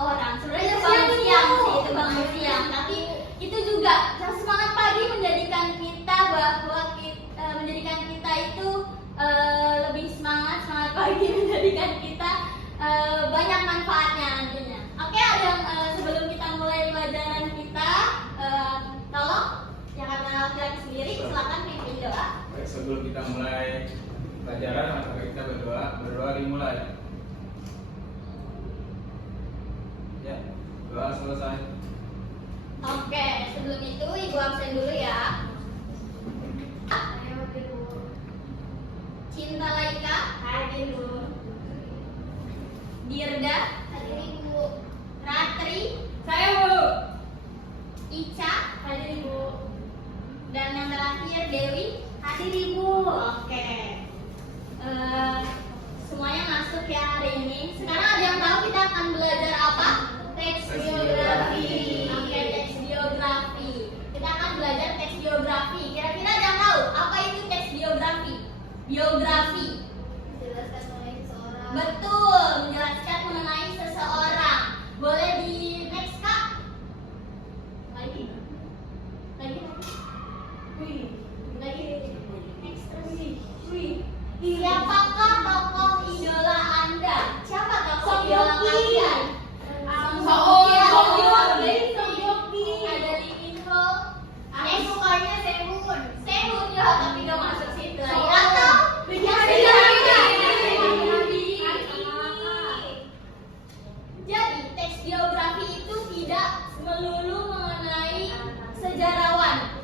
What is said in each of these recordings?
orang. Sebenarnya itu bangun siang sih, itu bangun siang. Tapi itu juga semangat pagi menjadikan kita menjadikan kita itu lebih semangat pagi menjadikan kita banyak manfaatnya nantinya. Oke, ada sebelum kita mulai pelajaran kita, tolong yang karena laki-laki sendiri silakan pimpin doa. Baik, sebelum kita mulai pelajaran, maka kita berdoa dimulai. Ya, doa selesai. Oke, sebelum itu ibu absen dulu ya. Cinta Laika hadir Bu. Dirda hadir Ibu. Ratri Saya Bu. Ica hadir Ibu. Dan yang terakhir Dewi hadir Ibu. Oke. Semuanya masuk ya hari ini. Sekarang ada yang tahu kita akan belajar apa? Teks biografi. Oke, teks biografi. Kita akan belajar teks biografi. Kira-kira ada yang tahu apa itu teks biografi? Biografi. Menjelaskan mengenai seseorang. Betul, menjelaskan mengenai seseorang. Boleh di next Kak? Lagi. Lagi. Next terus. Siapakah tokoh idola Anda? Siapa tokoh idola kalian? Ada Lee Min Ho. Aku sukanya Sehun. Sehun ya, tapi gak masuk situ lagi. Atau jadi teks biografi itu tidak melulu mengenai sejarawan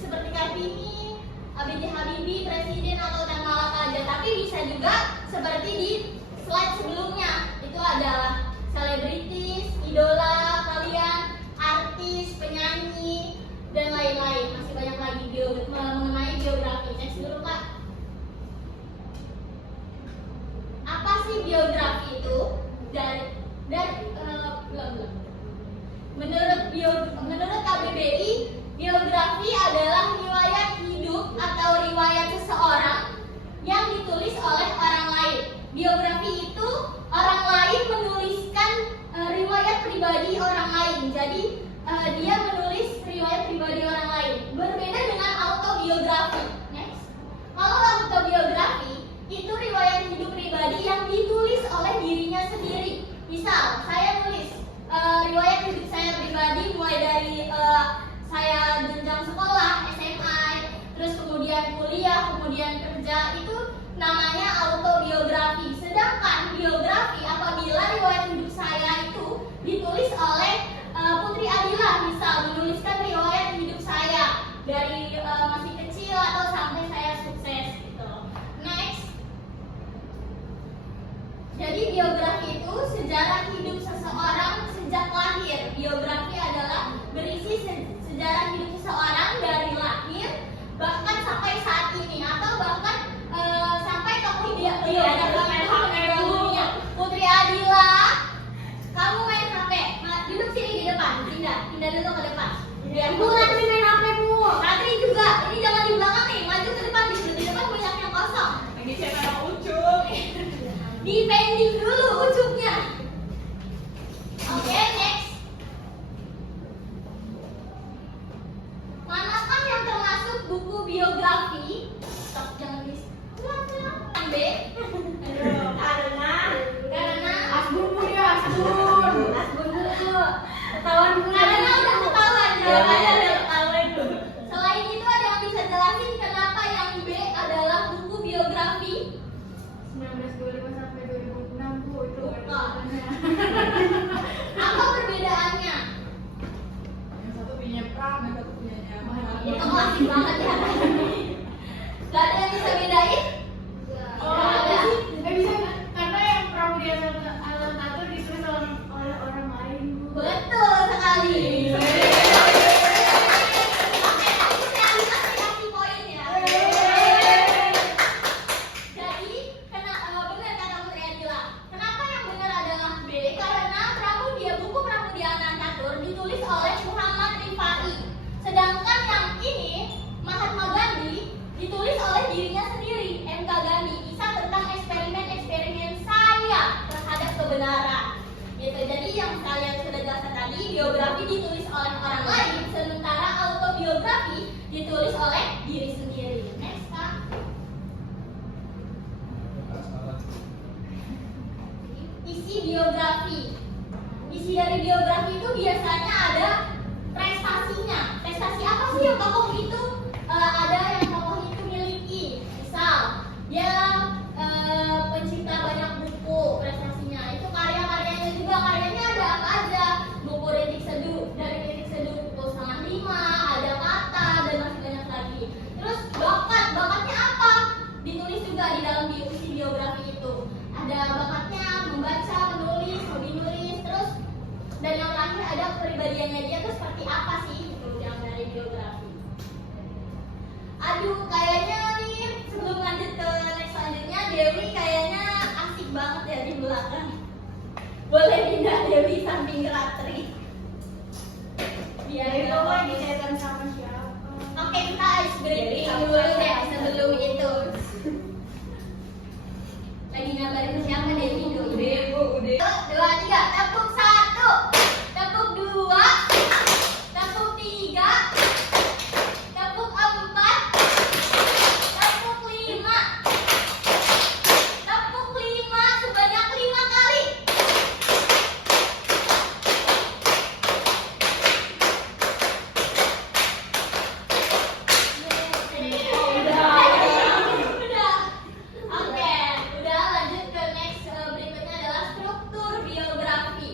seperti Kartini, B.J. Habibie, presiden atau Tan Malaka aja, tapi bisa juga seperti di slide sebelumnya, itu adalah selebritis, idola kalian, artis, penyanyi, dan lain-lain. Masih banyak lagi mengenai biografi. Next dulu Kak. Apa sih biografi itu? Menurut KBBI, biografi adalah riwayat hidup atau riwayat seseorang yang ditulis oleh orang lain. Biografi itu orang lain menuliskan riwayat pribadi orang lain. Jadi dia menulis riwayat pribadi orang lain. Berbeda dengan autobiografi. Next. Kalau autobiografi itu riwayat hidup pribadi yang ditulis oleh dirinya sendiri. Misal, saya nulis riwayat hidup saya pribadi mulai dari saya jenjang sekolah, SMA, terus kemudian kuliah, kemudian kerja, itu namanya autobiografi. Sedangkan biografi apabila riwayat hidup saya itu ditulis oleh Putri Adila, misal menuliskan riwayat hidup saya dari masih kecil atau sampai saya sukses gitu. Next. Jadi biografi itu sejarah hidup seseorang sejak lahir. Biografi adalah berisi sejarah hidup seseorang dari lahir bahkan sampai saat ini, atau bahkan sampai tokoh biografi itu dunia. Putri Adila, kamu main HP, duduk sini di depan, pindah dulu ke depan. Biar Bu, Ratri main HP Bu. Ratri juga, ini jangan di belakang nih, maju ke depan, di depan banyak yang kosong. Ini siapa nama Ucup? Di pending dulu ucupnya. Oke, next. Manakah yang termasuk buku biografi? Stop, jangan di B. Karena Asbun Bu ya, Asbun. Asbun dulu. Ketahuan Bu. Karena udah ketahuan Ya, jawabannya. ya, ketahuan dulu. Selain itu ada yang bisa jelasin kenapa yang B adalah buku biografi? 1925 sampai 2006 Bu, itu Bukan. jawabannya. Apa perbedaannya? Yang satu punya Pram, yang satu punyanya Muhammad. Itu klasik banget ya. Gak ada yang bisa bedain? Oh, Ada. bisa karena yang Pramudia Alantatur ditulis oleh orang lain Bu. Betul sekali. Oke, tadi saya kasih poin ya. Jadi, benar kata Putri Adila. Kenapa yang benar adalah B? Karena buku Pramudia Alantatur ditulis oleh Muhammad Rifai. Sedangkan yang ini, Mahatma Gandhi, ditulis oleh dirinya sendiri. biografi ditulis oleh orang lain, sementara autobiografi ditulis oleh diri sendiri. Next, Kak. Isi biografi. Isi dari biografi itu biasanya ada prestasinya. Prestasi apa sih yang tokoh itu ada yang tokoh itu miliki? Misal dia pencipta banyak buku, prestasinya itu karya-karyanya juga, karyanya ada apa aja? Buku Rintik Seduh, dari Rintik Seduh pukul 4:30, ada kata dan masih banyak lagi. Terus bakatnya apa? Ditulis juga di dalam isi biografi itu. Ada bakatnya membaca, menulis, hobi nulis, terus dan yang terakhir ada kepribadiannya dia tuh seperti apa sih gitu yang dari biografi. Aduh, kayaknya nih sebelum lanjut ke next selanjutnya, Dewi kayaknya asik banget ya di belakang. Boleh pindah Dewi samping Ratri. Biar Itu nggak lagi fokus. chatan sama siapa? Oke, kita ice breaking dulu deh sebelum itu. Lagi ngabarin siapa Dewi dulu? Udah. 1, 2, 3, tepuk 1, tepuk 2, tepuk 3, tepuk 4, tepuk 5, tepuk 5 sebanyak 5 kali. Udah. Oke, udah lanjut ke next berikutnya adalah struktur biografi.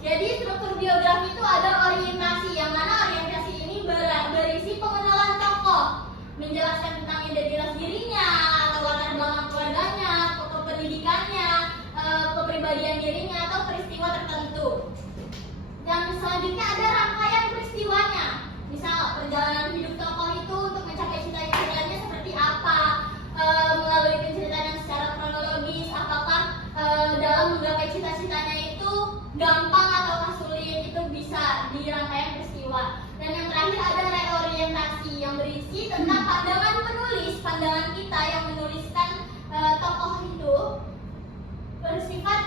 Jadi struktur biografi itu ada orientasi, yang mana orientasi ini berisi pengenalan tokoh, menjelaskan tentang identitas dirinya, atau latar belakang keluarganya, pokok pendidikannya, kepribadian dirinya, atau peristiwa tertentu. Dan selanjutnya ada rangkaian peristiwanya. Misal perjalanan hidup tokoh itu untuk mencapai cita-citanya seperti apa, melalui penceritaan secara kronologis, apakah dalam menggapai cita-citanya itu gampang ataukah sulit, itu bisa di rangkaian peristiwa. Dan yang terakhir ada reorientasi yang berisi tentang pandangan penulis, pandangan kita yang menuliskan tokoh itu bersifat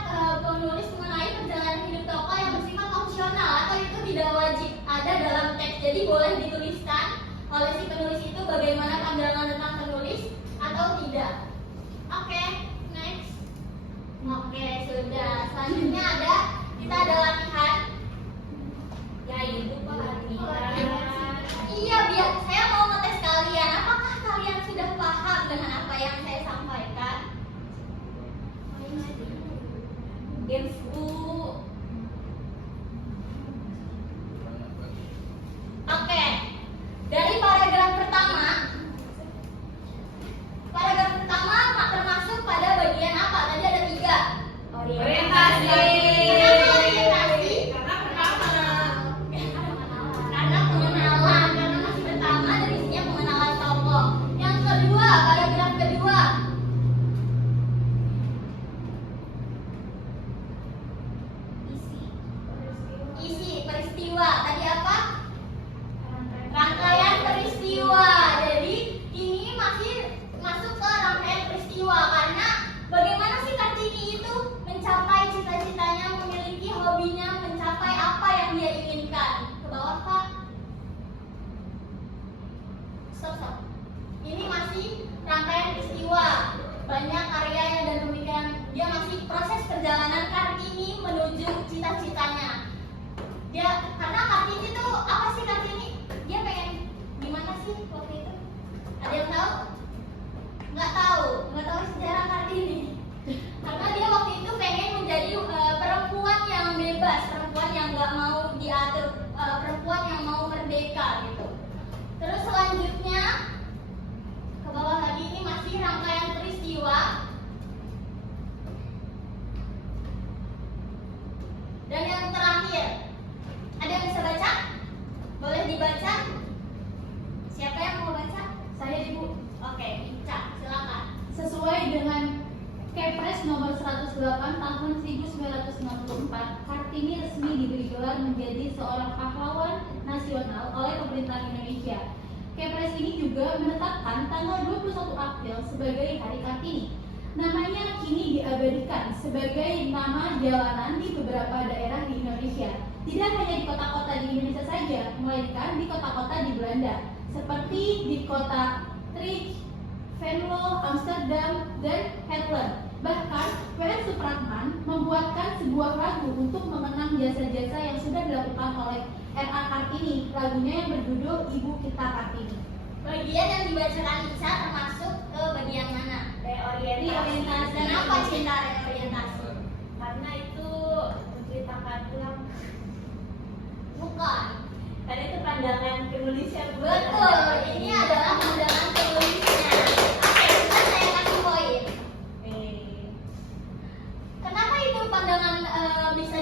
penulis mengenai perjalanan hidup tokoh yang bersifat opsional atau itu tidak wajib ada dalam teks. Jadi boleh dituliskan oleh si penulis itu bagaimana pandangan tentang penulis atau tidak. Oke, next. Oke, sudah. Selanjutnya kita ada latihan. Ya itu Pak latihan. Iya, biar saya mau ngetes kalian. Apakah kalian sudah paham dengan apa yang saya sampaikan? Games Bu. Oke. Dari paragraf pertama termasuk pada bagian apa? Tadi ada 3. Orientasi. Kenapa orientasi? Karena pengenalan. Karena masih pertama dan isinya pengenalan tokoh. Yang kedua, paragraf kedua. Isi peristiwa. Tadi apa? Rangkaian peristiwa. Jadi ini masih masuk ke rangkaian peristiwa karena bagaimana sih Kartini itu mencapai cita-citanya, memiliki hobinya, mencapai apa yang dia inginkan. Ke bawah Pak. Stop. Ini masih rangkaian peristiwa. Banyak karyanya dan pemikiran dia, masih proses perjalanan Kartini menuju cita-citanya. Karena Kartini itu apa sih Kartini? Dia pengen gimana sih waktu itu? Ada yang tahu? Nggak tahu sejarah Kartini. Karena dia waktu itu pengen menjadi perempuan yang bebas, perempuan yang nggak mau diatur, perempuan yang mau merdeka gitu. Terus selanjutnya ke bawah lagi, ini masih rangkaian peristiwa. Dan yang terakhir, ada yang bisa baca? Boleh dibaca? Siapa yang mau baca? Saya Ibu. Oke, Ica, silakan. Sesuai dengan Kepres nomor 108 tahun 1964, Kartini resmi diberi gelar menjadi seorang pahlawan nasional oleh pemerintah Indonesia. Kepres ini juga menetapkan tanggal 21 April sebagai Hari Kartini. Namanya kini diabadikan sebagai nama jalanan di beberapa daerah di Indonesia. Tidak hanya di kota-kota di Indonesia saja, melainkan di kota-kota di Belanda, seperti di kota Utrecht, Venlo, Amsterdam, dan Haarlem. Bahkan, W.N. Supratman membuatkan sebuah lagu untuk mengenang jasa-jasa yang sudah dilakukan oleh R.A. Kartini. Lagunya yang berjudul Ibu Kita Kartini. Bagian yang dibacakan Ica termasuk ke bagian mana? Reorientasi. Kenapa cinta reorientasi? Karena itu menceritakan ulang. Bukan. Karena itu pandangan penulisnya. Betul. Ini adalah pandangan penulisnya. Oke, sebentar saya kasih poin. Kenapa itu pandangan bisa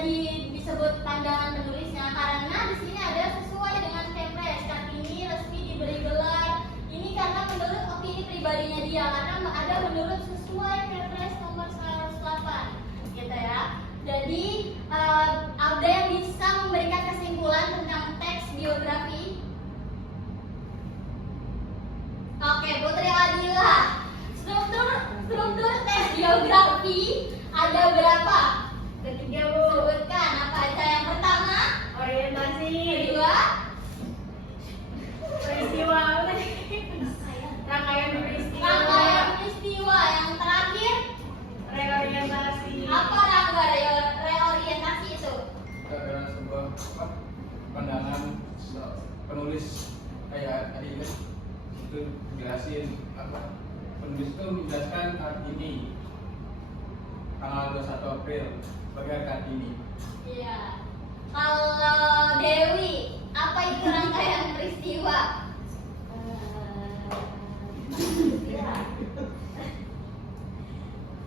disebut pandangan penulisnya? Karena di sini ada sesuai dengan Kepres. Kartini resmi diberi gelar. Ini karena menurut opini pribadinya dia, karena ada menurut sesuai Kepres nomor 108, gitu ya. Jadi ada yang bisa memberikan kesimpulan tentang teks biografi? Oke, Putri Adila. Struktur teks biografi ada berapa? Ketiga, Bu. Sebutkan apa aja. Yang pertama, Orientasi. kedua, Peristiwa. Rangkaian peristiwa. rangkaian peristiwa. Yang terakhir, Reorientasi. apa rangka reorientasi itu? Adalah sebuah pandangan penulis kayak tadi itu jelasin apa penulis itu menjelaskan Kartini tanggal 21 April sebagai Kartini. Iya. Kalau Dewi, apa itu rangkaian peristiwa?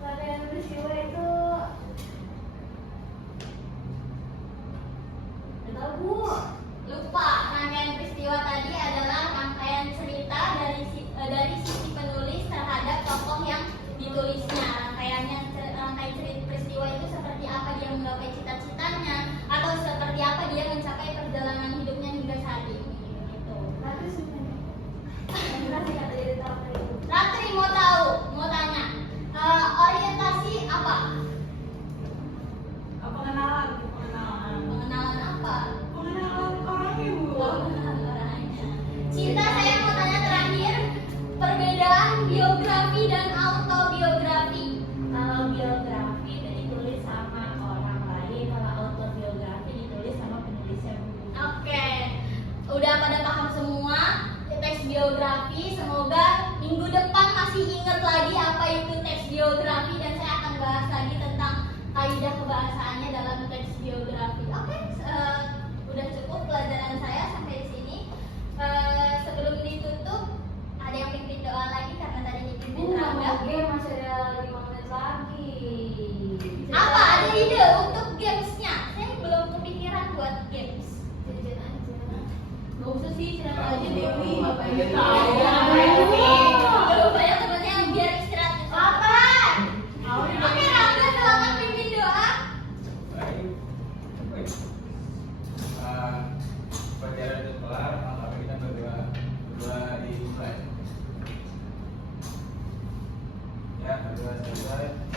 Rangkaian peristiwa itu nggak tahu, Bu. Lupa. Rangkaian peristiwa tadi adalah rangkaian cerita dari sisi penulis terhadap tokoh yang ditulisnya. Rangkaian cerita peristiwa itu seperti apa dia menggapai cita-citanya, atau seperti apa dia mencapai perjalanan hidupnya hingga saat ini. Gitu. Ratri mau tahu, mau tanya, orientasi apa? Pengenalan. Pengenalan apa? Pengenalan orangnya, Bu. Pengenalan orangnya. Cinta, saya mau tanya terakhir, perbedaan biografi dan autobiografi. Kalau biografi itu ditulis sama orang lain, kalau autobiografi ditulis sama penulisnya, Bu. Oke, udah pada paham semua teks biografi. Semoga minggu depan masih ingat lagi apa itu teks biografi, dan saya akan bahas lagi tentang kaidah kebahasaannya dalam teks biografi. Oke, udah cukup pelajaran saya sampai di sini. Sebelum ditutup, ada yang pimpin doa lagi karena tadi dipimpin Rangga. Masih ada 5 menit lagi. Apa ada ide untuk gamesnya? Saya belum kepikiran buat games. Jajan aja. Gak usah sih, silakan aja Dewi. Apa Iya. yang Belum banyak temennya biar istirahat. Kapan? Oke, Rangga silakan pimpin doa. Baik. Pelajaran itu kelar, maka kita berdua dimulai. Ya, berdua selesai.